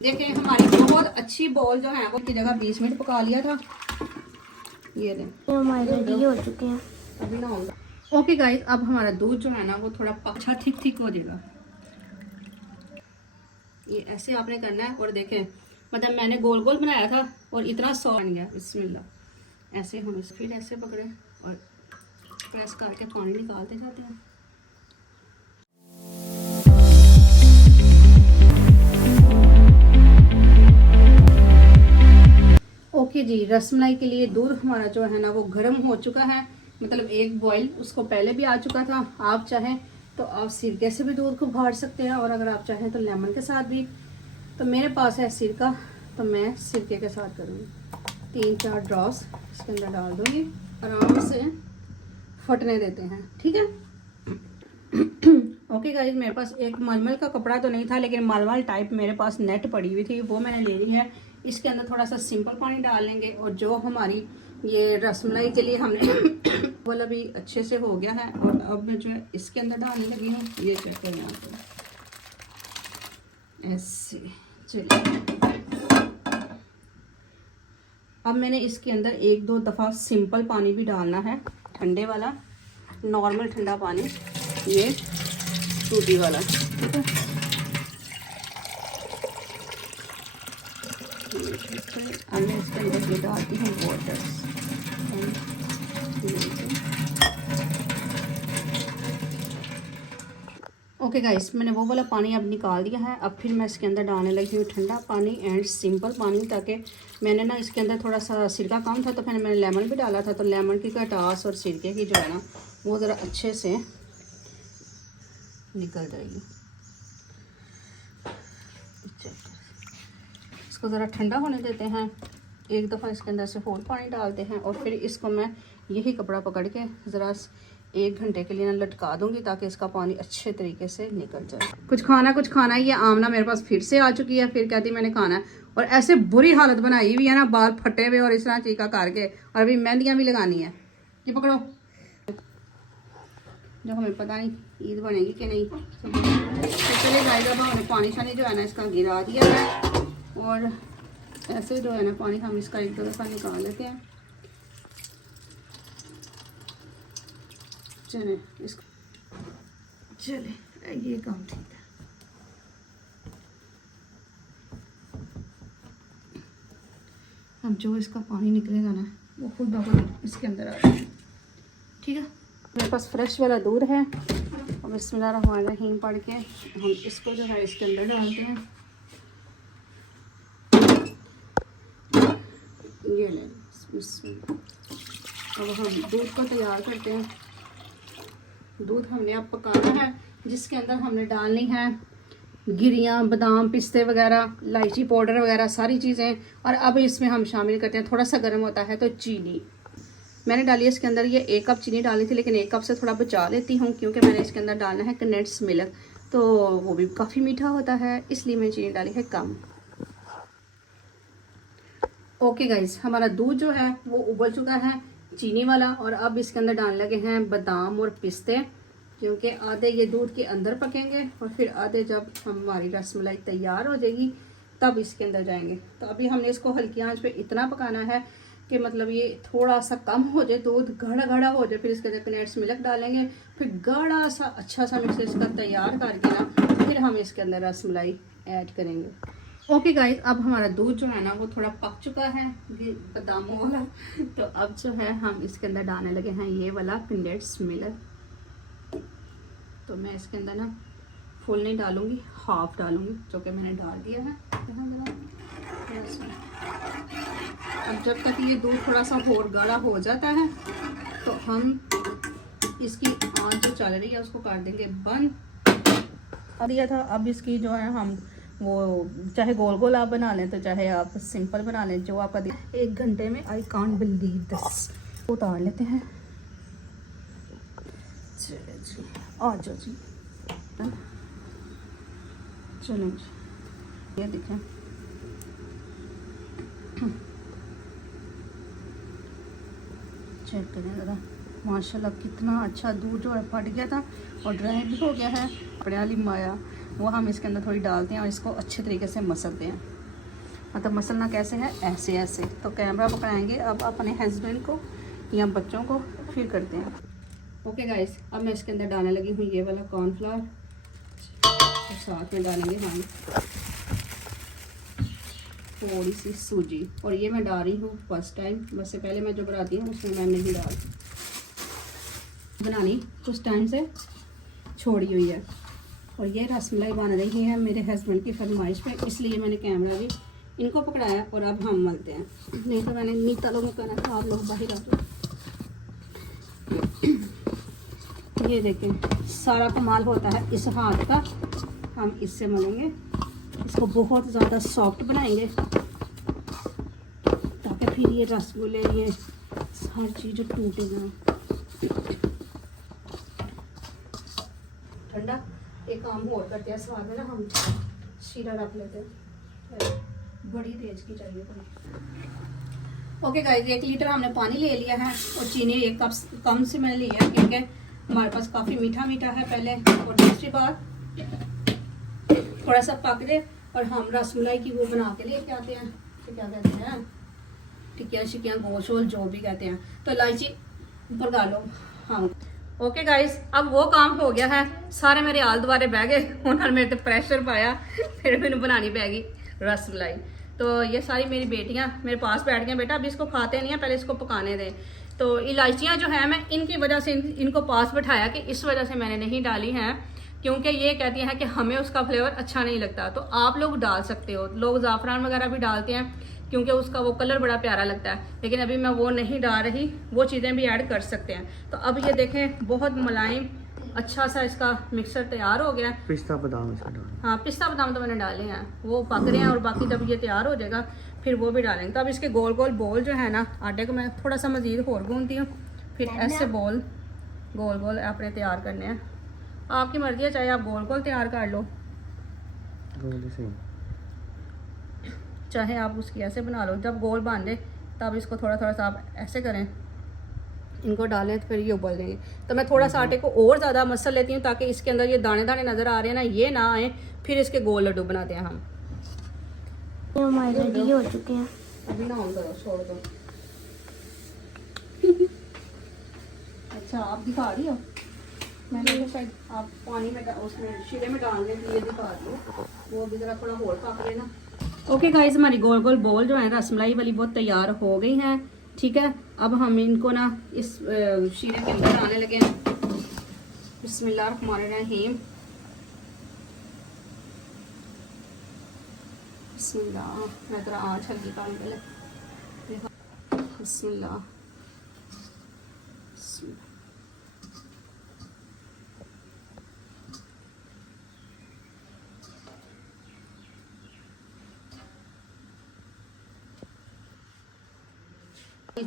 देखें हमारी बहुत अच्छी बॉल जो है वो की जगह 20 मिनट पका लिया था। ये दें हमारे रेडी हो चुके हैं। अभी ना होगा। ओके गाइस, अब हमारा दूध जो है ना वो थोड़ा अच्छा थिक हो जाएगा। ये ऐसे आपने करना है। और देखें मतलब मैंने गोल गोल बनाया था और इतना सॉफ्ट बन गया। बिस्मिल्लाह, ऐसे हम इसे फिर ऐसे पकड़े और प्रेस करके पानी निकालते जाते हैं। ओके जी, रसमलाई के लिए दूध हमारा जो है ना वो गर्म हो चुका है। मतलब एक बॉईल उसको पहले भी आ चुका था। आप चाहें तो आप सिरके से भी दूध को फाड़ सकते हैं और अगर आप चाहें तो लेमन के साथ भी। तो मेरे पास है सिरका, तो मैं सिरके के साथ करूँगी। 3-4 ड्रॉप्स इसके अंदर डाल दूँगी, आराम से फटने देते हैं। ठीक है। ओके गाइस, मेरे पास एक मलमल का कपड़ा तो नहीं था, लेकिन मलमल टाइप मेरे पास नेट पड़ी हुई थी, वो मैंने ले ली है। इसके अंदर थोड़ा सा सिंपल पानी डाल लेंगे और जो हमारी ये रसमलाई के लिए हमने वाला भी अच्छे से हो गया है। और अब मैं जो है इसके अंदर डालने लगी हूँ। ये चेक करें आप, ऐसे। चलिए, अब मैंने इसके अंदर 1-2 दफ़ा सिंपल पानी भी डालना है, ठंडे वाला, नॉर्मल ठंडा पानी, ये टूटी वाला। ठीक है। अब मैं इसके अंदर ये डालती हूँ वाटर। ओके गाइस, मैंने वो वाला पानी अब निकाल दिया है। अब फिर मैं इसके अंदर डालने लगी हूँ ठंडा पानी एंड सिंपल पानी, ताकि मैंने ना इसके अंदर थोड़ा सा सिरका कम था तो फिर मैंने लेमन भी डाला था, तो लेमन की खटास और सिरके की जो है ना वो ज़रा अच्छे से निकल जाएगी। इसको ज़रा ठंडा होने देते हैं। एक दफ़ा इसके अंदर से और पानी डालते हैं और फिर इसको मैं यही कपड़ा पकड़ के ज़रा 1 घंटे के लिए ना लटका दूंगी, ताकि इसका पानी अच्छे तरीके से निकल जाए। कुछ खाना ये आमना मेरे पास फिर से आ चुकी है। फिर कहती मैंने खाना है, और ऐसे बुरी हालत बनाई हुई है ना, बाल फटे हुए और इस तरह चीका करके, और अभी मेहंदियाँ भी लगानी है। ये पकड़ो, जो हमें पता नहीं ईद बनेगी कि नहीं। तो चले जाएगा। अब हमने पानी शानी जो है ना इसका गिरा दिया है, और ऐसे जो है ना पानी हम इसका 1-2 दफ़ा निकाल लेते हैं। चले ये काम ठीक है। हम जो इसका पानी निकलेगा ना वो खुद ब इसके अंदर आ जाएगा। ठीक है। मेरे पास फ्रेश वाला दूध है। अब बिस्मिल्लाहिर्रहमानिर्रहीम पढ़ के हम इसको जो है इसके अंदर डालते हैं। ये ले, अब हम दूध को तैयार करते हैं। दूध हमने अब पकाना है, जिसके अंदर हमने डालनी है गिरियाँ, बादाम, पिस्ते वगैरह, इलायची पाउडर वगैरह सारी चीज़ें। और अब इसमें हम शामिल करते हैं, थोड़ा सा गर्म होता है तो चीनी। मैंने डाली है इसके अंदर, ये 1 कप चीनी डाली थी, लेकिन 1 कप से थोड़ा बचा लेती हूँ, क्योंकि मैंने इसके अंदर डालना है कंडेंस्ड मिल्क, तो वो भी काफ़ी मीठा होता है, इसलिए मैंने चीनी डाली है कम। ओके गाइस, हमारा दूध जो है वो उबल चुका है, चीनी वाला। और अब इसके अंदर डालने लगे हैं बादाम और पिस्ते, क्योंकि आधे ये दूध के अंदर पकेंगे और फिर आधे जब हमारी रसमलाई तैयार हो जाएगी तब इसके अंदर जाएंगे। तो अभी हमने इसको हल्की आंच पे इतना पकाना है कि मतलब ये थोड़ा सा कम हो जाए, दूध गाढ़ा गाढ़ा हो जाए। फिर इसके अंदर कंडेंस्ड मिल्क डालेंगे, फिर गाढ़ा सा अच्छा सा मिक्सर इसका तैयार करके ना फिर हम इसके अंदर रसमलाई ऐड करेंगे। ओके गाइस, अब हमारा दूध जो है ना वो थोड़ा पक चुका है, ये बादामों वाला। तो अब जो है हम इसके अंदर डालने लगे हैं ये वाला कंडेंस्ड मिल्क। तो मैं इसके अंदर ना फुल नहीं डालूंगी, हाफ डालूंगी, जो कि मैंने डाल दिया है। अब जब तक ये दूध थोड़ा सा और गाढ़ा हो जाता है तो हम इसकी आंच जो चल रही है उसको कर देंगे बंद। अब दिया था, अब इसकी जो है हम वो चाहे गोल गोल आप बना लें तो चाहे आप सिंपल बना लें, जो आपका 1 घंटे में। I can't believe this. उतार लेते हैं। चलो जी, आ जाओ जी, चलो जी, ये देखें चेक करें ज़रा, माशाल्लाह कितना अच्छा दूध जो है फट गया था और ड्राई भी हो गया है। कपड़े वाली माया वो हम इसके अंदर थोड़ी डालते हैं और इसको अच्छे तरीके से मसलते हैं। मतलब मसलना कैसे है, ऐसे ऐसे। तो कैमरा पकड़ाएंगे अब अपने हस्बैंड को या बच्चों को, फिर करते हैं। ओके गाइस, अब मैं इसके अंदर डालने लगी हूँ ये वाला कॉर्नफ्लावर, साथ में डालेंगे हम थोड़ी सी सूजी। और ये मैं डाल रही हूँ फर्स्ट टाइम, वैसे पहले मैं जो बनाती हूँ उसमें मैं नहीं डाल, बनानी कुछ टाइम से छोड़ी हुई है। और ये रसमलाई बन रही है मेरे हस्बैंड की फरमाइश पे, इसलिए मैंने कैमरा भी इनको पकड़ाया। और अब हम मलते हैं, नहीं तो मैंने नीता लोगों को कहना था आप लोग बाहर आ जाओ। ये देखें सारा कमाल होता है इस हाथ का। हम इससे मलेंगे, इसको बहुत ज़्यादा सॉफ्ट बनाएंगे ताकि फिर ये रसगुल्ले ये हर चीज़ टूटे ना। ठंडा एक काम और करते हैं, स्वाद में ना हम शीरा रख लेते हैं, बड़ी तेज की चाहिए थोड़ी। ओके गाइस, 1 लीटर हमने पानी ले लिया है और चीनी 1 कप कम से मैंने लिया है क्योंकि हमारे पास काफ़ी मीठा मीठा है पहले। और दूसरी बात थोड़ा सा पक दे और हम रसमलाई की वो बना के लेके आते हैं, तो क्या कहते हैं, टिक्कियाँ शिक्कियाँ गोल शोल जो भी कहते हैं। तो इलायची ऊपर डालो। हाँ ओके गाइस, अब वो काम हो गया है। सारे मेरे आल दुआरे बह गए, उन्होंने मेरे तो प्रेशर पाया, फिर मैंने बनानी पैगी रसमलाई। तो ये सारी मेरी बेटियां मेरे पास बैठ गई, बेटा अभी इसको खाते नहीं है, पहले इसको पकाने दें। तो इलायचियाँ जो है मैं इनकी वजह से इनको पास बैठाया कि इस वजह से मैंने नहीं डाली हैं, क्योंकि ये कहती हैं कि हमें उसका फ्लेवर अच्छा नहीं लगता। तो आप लोग डाल सकते हो, लोग ज़ाफ़रान वगैरह भी डालते हैं क्योंकि उसका वो कलर बड़ा प्यारा लगता है, लेकिन अभी मैं वो नहीं डाल रही, वो चीज़ें भी ऐड कर सकते हैं। तो अब ये देखें बहुत मुलायम अच्छा सा इसका मिक्सर तैयार हो गया। पिस्ता बादाम इसमें डालें। हाँ पिस्ता बादाम तो मैंने डाले हैं, वो पक रहे हैं और बाकी जब ये तैयार हो जाएगा फिर वो भी डालेंगे। तो अब इसके गोल गोल बॉल जो है ना, आटे को मैं थोड़ा सा मज़ीद और गूंथती हूँ, फिर ऐसे बॉल गोल गोल अपने तैयार करने हैं। आपकी मर्ज़ी है, चाहे आप गोल गोल तैयार कर लो, चाहे आप उसकी ऐसे बना लो। जब गोल बन जाए तब इसको थोड़ा थोड़ा सा आप ऐसे करें, इनको डालें तो फिर ये उबल जाएंगे। तो मैं थोड़ा सा आटे को और ज़्यादा मसल लेती हूँ ताकि इसके अंदर ये दाने दाने नज़र आ रहे हैं ना, ये ना आए, फिर इसके गोल लड्डू बनाते हैं हम। हमारे रेडी हो चुके हैं। अभी ना ऑन करो, छोड़ दो। अच्छा आप दिखा रही हो, मैंने तो शायद आप पानी में उसमें शीरे में डालने के लिए दिखा रही हो, वो भी ज़रा थोड़ा और पक लेना। ओके गाइस, हमारी गोल गोल बॉल जो है रसमलाई वाली वो तैयार हो गई हैं। ठीक है, अब हम इनको ना इस शीरे के अंदर आने लगे हैं। बिस्मिल्लाहिर्रहमानिर्रहीम, बिस्मिल्लाह। मैं तेरा आँच हल्की कर पहले, बिस्मिल्लाह बिस्मिल्लाह।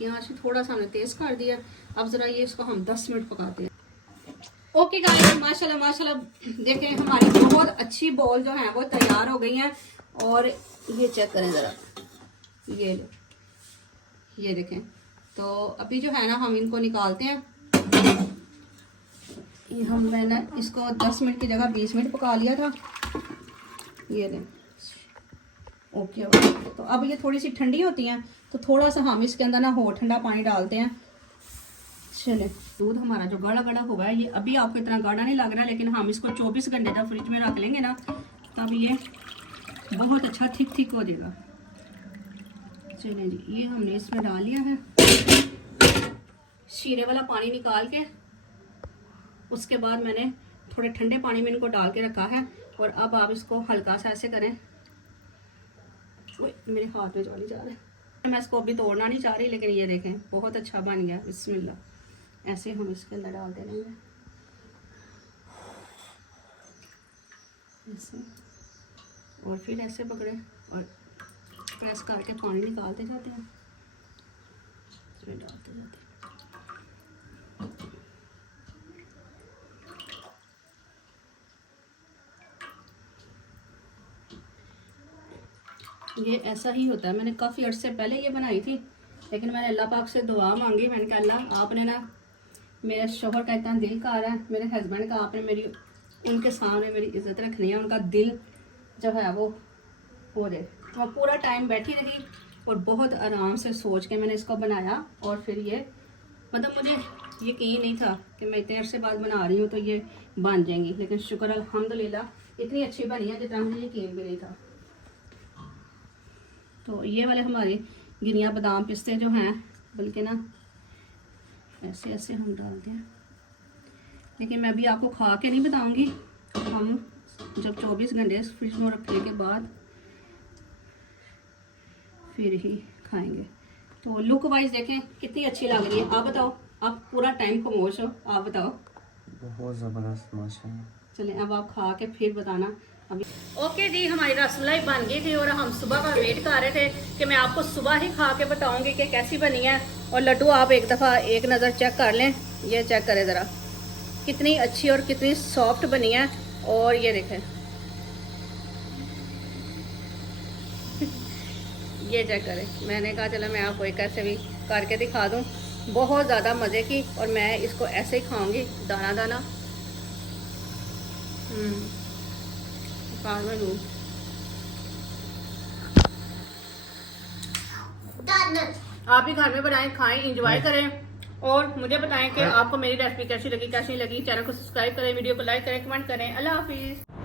यहाँ से थोड़ा सा हमने तेज कर दिया। अब जरा ये इसको हम 10 मिनट पकाते हैं। ओके गाइस, माशाल्लाह माशाल्लाह देखें हमारी बहुत अच्छी बॉल जो है वो तैयार हो गई हैं। और ये चेक करें ज़रा, ये देखें। तो अभी जो है ना हम इनको निकालते हैं। ये मैंने इसको 10 मिनट की जगह 20 मिनट पका लिया था। ये दें ओके। तो अब ये थोड़ी सी ठंडी होती हैं तो थोड़ा सा हम इसके अंदर ना और ठंडा पानी डालते हैं। चले, दूध हमारा जो गाढ़ा गाढ़ा हुआ है, ये अभी आपको इतना गाढ़ा नहीं लग रहा, लेकिन हम इसको 24 घंटे जब फ्रिज में रख लेंगे ना तब ये बहुत अच्छा थिक हो जाएगा। चलें जी, ये हमने इसमें डाल लिया है। शीरे वाला पानी निकाल के उसके बाद मैंने थोड़े ठंडे पानी में इनको डाल के रखा है। और अब आप इसको हल्का सा ऐसे करें। मेरे हाथ में चली जा रहा है, मैं इसको अभी तोड़ना नहीं चाह रही, लेकिन ये देखें बहुत अच्छा बन गया। बिस्मिल्लाह, ऐसे हम इसके अंदर डाल देंगे ऐसे, और फिर ऐसे पकड़े और प्रेस करके पानी निकालते जाते हैं, इसमें डालते जाते हैं। ये ऐसा ही होता है। मैंने काफ़ी अर्से पहले ये बनाई थी, लेकिन मैंने अल्लाह पाक से दुआ मांगी। मैंने कहा अल्लाह आपने ना मेरे शोहर का इतना दिल कर रहा है, मेरे हस्बैंड का आपने मेरी उनके सामने मेरी इज्जत रखनी है, उनका दिल जो है वो हो जाए। तो मैं पूरा टाइम बैठी रही और बहुत आराम से सोच के मैंने इसको बनाया, और फिर ये मतलब मुझे यकीन नहीं था कि मैं इतने अरसे बाद बना रही हूँ तो ये बन जाएंगी, लेकिन शुक्र अल्हम्दुलिल्लाह इतनी अच्छी बनी है जितना मुझे यकीन भी नहीं था। तो ये वाले हमारे गिनिया बादाम पिस्ते जो हैं, बल्कि ना ऐसे ऐसे हम डालते हैं, लेकिन मैं अभी आपको खा के नहीं बताऊंगी, हम जब 24 घंटे फ्रिज में रखने के बाद फिर ही खाएंगे। तो लुक वाइज देखें कितनी अच्छी लग रही है। आप बताओ, आप पूरा टाइम खामोश हो, आप बताओ। बहुत ज़बरदस्त माशाल्लाह। चलें अब आप खा के फिर बताना। अभी ओके जी, हमारी रसमलाई बन गई थी और हम सुबह का वेट कर रहे थे कि मैं आपको सुबह ही खा के बताऊंगी कि कैसी बनी है। और लड्डू आप एक दफ़ा एक नज़र चेक कर लें, ये चेक करें ज़रा कितनी अच्छी और कितनी सॉफ्ट बनी है। और ये देखें ये चेक करें। मैंने कहा चलो मैं आपको एक ऐसे भी करके दिखा दूं, बहुत ज़्यादा मज़े की। और मैं इसको ऐसे ही खाऊंगी दाना दाना। में लूँ आप भी घर में बनाएं, खाएं, इंजॉय करें, और मुझे बताएं कि आपको मेरी रेसिपी कैसी लगी, कैसी नहीं लगी। चैनल को सब्सक्राइब करें, वीडियो को लाइक करें, कमेंट करें। अल्लाह हाफिज़।